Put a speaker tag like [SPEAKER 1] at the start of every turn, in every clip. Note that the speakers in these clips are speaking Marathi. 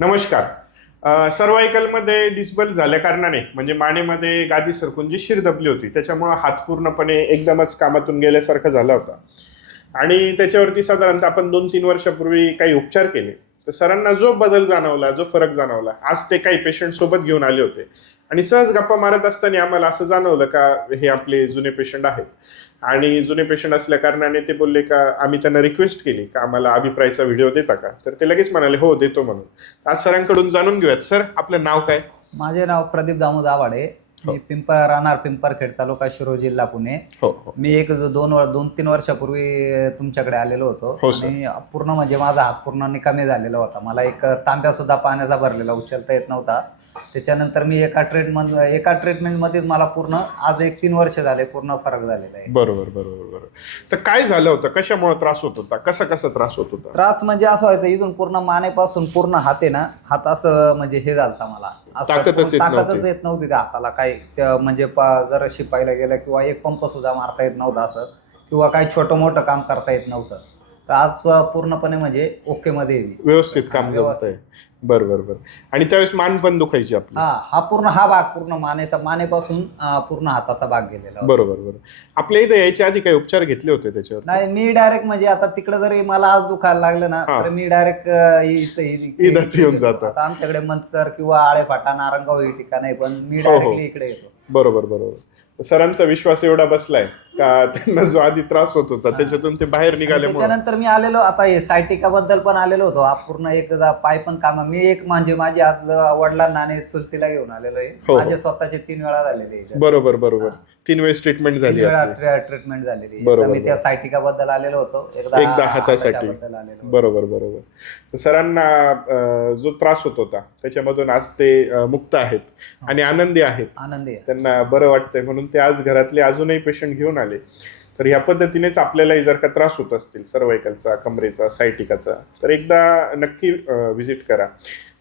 [SPEAKER 1] नमस्कार. सर्वायकलमध्ये डिस्बल झाल्या कारणाने म्हणजे मानेमध्ये गादी सरकून जी शिर दबली होती त्याच्यामुळं हात पूर्णपणे एकदमच कामातून गेल्यासारखा झाला होता. आणि त्याच्यावरती साधारणतः आपण दोन तीन वर्षापूर्वी काही उपचार केले. तर सरांना जो बदल जाणवला जो फरक जाणवला आज ते काही पेशंट सोबत घेऊन आले होते. आणि सहज गप्पा मारत असताना आम्हाला असं जाणवलं का हे आपले जुने पेशंट आहेत. आणि जुने पेशंट असल्या कारणाने ते बोलले का आम्ही त्यांना रिक्वेस्ट केली का आम्हाला अभिप्रायचा व्हिडिओ देता का? तर ते लगेच म्हणाले हो देतो म्हणून. आज सरांकडून जाणून घेऊयात. सर आपलं नाव काय?
[SPEAKER 2] माझे नाव प्रदीप दामोद आवाडे मी पिंपर राहणार पिंपरखेड तालुका शिरोळ जिल्हा पुणे.
[SPEAKER 1] हो हो.
[SPEAKER 2] मी एक जो- दोन वर- दोन तीन वर्षापूर्वी तुमच्याकडे आलेलो होतो.
[SPEAKER 1] हो.
[SPEAKER 2] आणि पूर्ण म्हणजे माझा हात पूर्ण निकामी झालेला होता. मला एक तांब्या सुद्धा पाण्याचा भरलेला उचलता येत नव्हता. त्याच्यानंतर मी एका ट्रीटमेंट एका ट्रीटमेंट मध्येच मला पूर्ण आज एक तीन वर्ष झाले पूर्ण फरक झालेला आहे.
[SPEAKER 1] बरोबर बरोबर बरोबर. तर काय झालं होतं? कशामुळे त्रास होत होता? कसा कसा त्रास होत होता?
[SPEAKER 2] त्रास म्हणजे असं व्हायचं इथून पूर्ण मानेपासून पूर्ण हात आहे ना हात असं म्हणजे हे झालता मला. असं
[SPEAKER 1] ताकदच येत
[SPEAKER 2] ताकदच
[SPEAKER 1] नव्हती.
[SPEAKER 2] येत नव्हती त्या हाताला. काही त्या म्हणजे पा- जर शिपायला गेलं किंवा एक पंप सुद्धा मारता येत नव्हता असं किंवा काही छोटं मोठं काम करता येत नव्हतं. तर आज पूर्णपणे म्हणजे ओके मध्ये आहे.
[SPEAKER 1] व्यवस्थित काम
[SPEAKER 2] हा,
[SPEAKER 1] जमतंय
[SPEAKER 2] व्यवस्थित.
[SPEAKER 1] बरं बरं बरं आणि त्यावेळेस मान पण दुखायची आपली
[SPEAKER 2] हा हा पूर्ण हा भाग पूर्ण मानेचा मानेपासून अं, पूर्ण हाताचा भाग गेलेला होता.
[SPEAKER 1] बरोबर बरोबर आपल्या इथे यायच्या आधी काही उपचार घेतले होते त्याच्यावर
[SPEAKER 2] नाही मी डायरेक्ट म्हणजे आता तिकडे जरी मला आज दुखायला लागलं ना
[SPEAKER 1] हा.
[SPEAKER 2] तर मी डायरेक्ट
[SPEAKER 1] इथंच येऊन जातं.
[SPEAKER 2] आता आमच्याकडे मनसर किंवा आळेफाटा नारंगाव ही ठिकाण आहे पण मी
[SPEAKER 1] हो, हो.
[SPEAKER 2] डायरेक्टली इकडे येतो
[SPEAKER 1] बरोबर बरोबर सरांचा विश्वास एवढा बसलाय का त्यांना जो आधी त्रास होत होता त्याच्यातून ते बाहेर
[SPEAKER 2] आणि
[SPEAKER 1] निघाल्यामुळे
[SPEAKER 2] त्याच्यानंतर मी आलेलो आता हे सायटिका बद्दल पण आलेलो होतो हा पूर्ण एकदा पाय पण काम मी एक म्हणजे माझी आज वडिलांना आणि चुलतीला घेऊन आलेलो आहे
[SPEAKER 1] हो.
[SPEAKER 2] माझे स्वतःचे तीन वेळा झालेले आहे.
[SPEAKER 1] बरोबर बरोबर तीन वेळेस ट्रीटमेंट
[SPEAKER 2] तीन
[SPEAKER 1] झाली
[SPEAKER 2] वेळा
[SPEAKER 1] आपली.
[SPEAKER 2] ट्रीटमेंट झालेली आहे.
[SPEAKER 1] बरोबर,
[SPEAKER 2] मी त्या. सायटिका बद्दल आलेलो होतो
[SPEAKER 1] एकदा हातासाठी.
[SPEAKER 2] हाताच्याबद्दल आलेलो होतो.
[SPEAKER 1] बरोबर बरोबर तर सरांना अं, जो त्रास होत होता त्याच्यामधून आज ते अं, मुक्त आहेत आणि आनंदी आहेत
[SPEAKER 2] आनंदी आहे
[SPEAKER 1] त्यांना बरं वाटतंय म्हणून ते आज घरातले अजूनही पेशंट घेऊन आले तर ह्या पद्धतीनेच आपल्यालाही जर का त्रास होत असतील सर्वायकलचा कमरेचा सायटिकाचा तर एकदा नक्की व्हिजिट करा.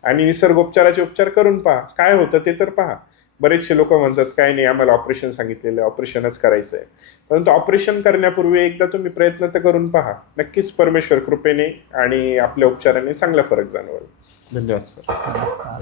[SPEAKER 1] आणि निसर्गोपचाराचे उपचार करून पहा. काय होतं ते तर पहा. बरेचसे लोक म्हणतात काय नाही आम्हाला ऑपरेशन सांगितलेलं ऑपरेशनच करायचं आहे परंतु ऑपरेशन करण्यापूर्वी एकदा तुम्ही प्रयत्न तर करून पहा. नक्कीच परमेश्वर कृपेने आणि आपल्या उपचाराने चांगला फरक जाणवेल. धन्यवाद सर
[SPEAKER 2] नमस्कार.